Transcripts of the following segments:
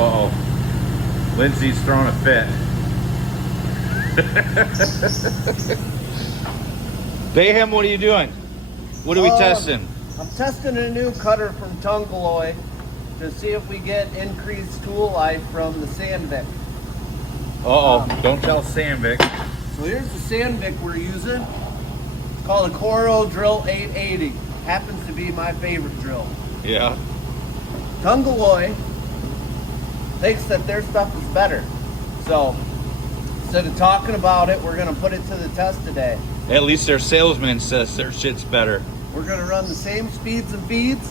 Uh-oh. Lindsay's throwing a fit. Bayham, what are you doing? What are we testing? I'm testing a new cutter from Tungaloy to see if we get increased tool life from the Sandvik. Uh-oh, don't tell Sandvik. So here's the Sandvik we're using. It's called a Coro Drill 880. Happens to be my favorite drill. Yeah. Tungaloy thinks that their stuff is better. So instead of talking about it, we're gonna put it to the test today. At least their salesman says their shit's better. We're gonna run the same speeds and feeds.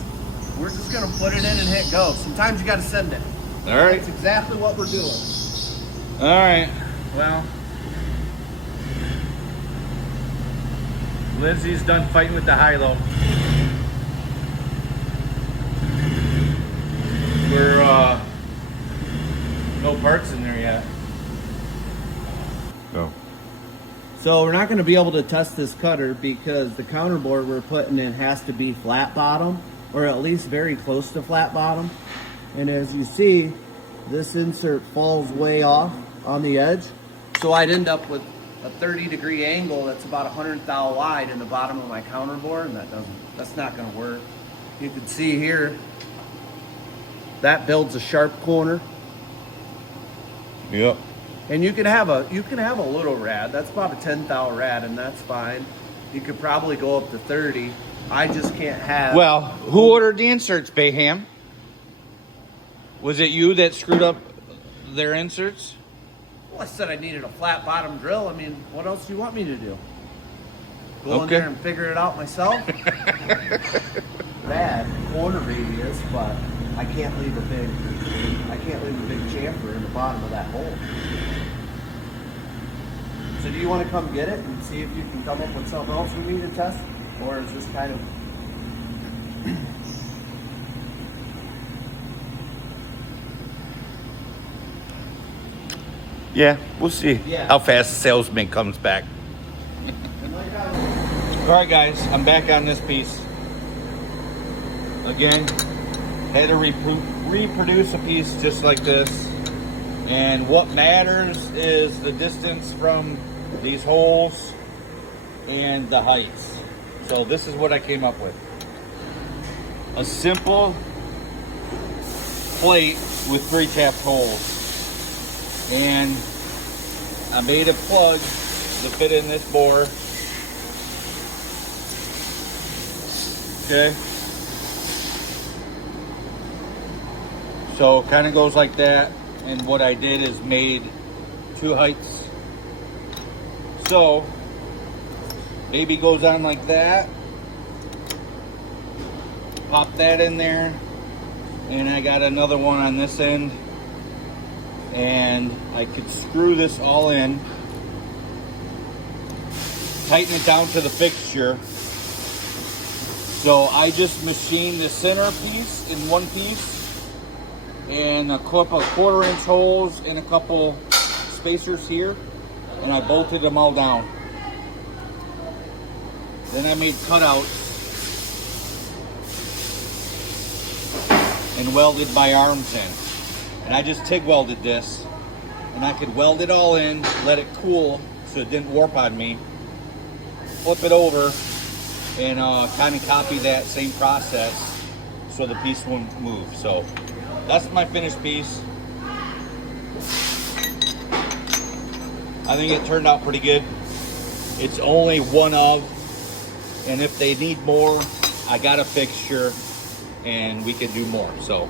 We're just gonna put it in and hit go. Sometimes you gotta send it. All right. That's exactly what we're doing. All right. Well, Lindsay's done fighting with the high-low. We're no parts in there yet. Go. So we're not going to be able to test this cutter because the counterboard we're putting in has to be flat bottom, or at least very close to flat bottom. And as you see, this insert falls way off on the edge. So I'd end up with a 30-degree angle that's about 100 thou wide in the bottom of my counterboard, and that's not going to work. You can see here, that builds a sharp corner. Yep. And you can have a little rad. That's about a 10 thou rad, and that's fine. You could probably go up to 30. I just can't have. Well, who ordered the inserts, Bayham? Was it you that screwed up their inserts? Well, I said I needed a flat bottom drill. I mean, what else do you want me to do? Go in Okay. there and figure it out myself? Rad corner radius, but I can't leave a big chamfer in the bottom of that hole. So do you want to come get it and see if you can come up with something else we need to test? Or is this kind of... Yeah, we'll see Yeah. how fast the salesman comes back. All right, guys, I'm back on this piece. Again, had to reproduce a piece just like this. And what matters is the distance from these holes and the heights. So this is what I came up with. A simple plate with 3 tapped holes. And I made a plug to fit in this bore. Okay. So kind of goes like that. And what I did is made 2 heights. So maybe goes on like that. Pop that in there. And I got another one on this end. And I could screw this all in. Tighten it down to the fixture. So I just machined the center piece in one piece. And a couple of 1/4-inch holes and a couple spacers here, and I bolted them all down. Then I made cutouts and welded my arms in. And I just TIG welded this, and I could weld it all in, let it cool so it didn't warp on me, flip it over, and kind of copy that same process so the piece won't move. So that's my finished piece. I think it turned out pretty good. It's only one of, and if they need more, I got a fixture and we can do more. So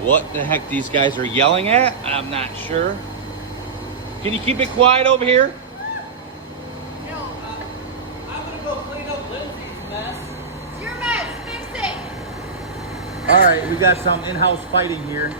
what the heck these guys are yelling at, I'm not sure. Can you keep it quiet over here? I'm gonna go clean up Lindsay's mess. It's your mess. Fix it. All right, we got some in-house fighting here.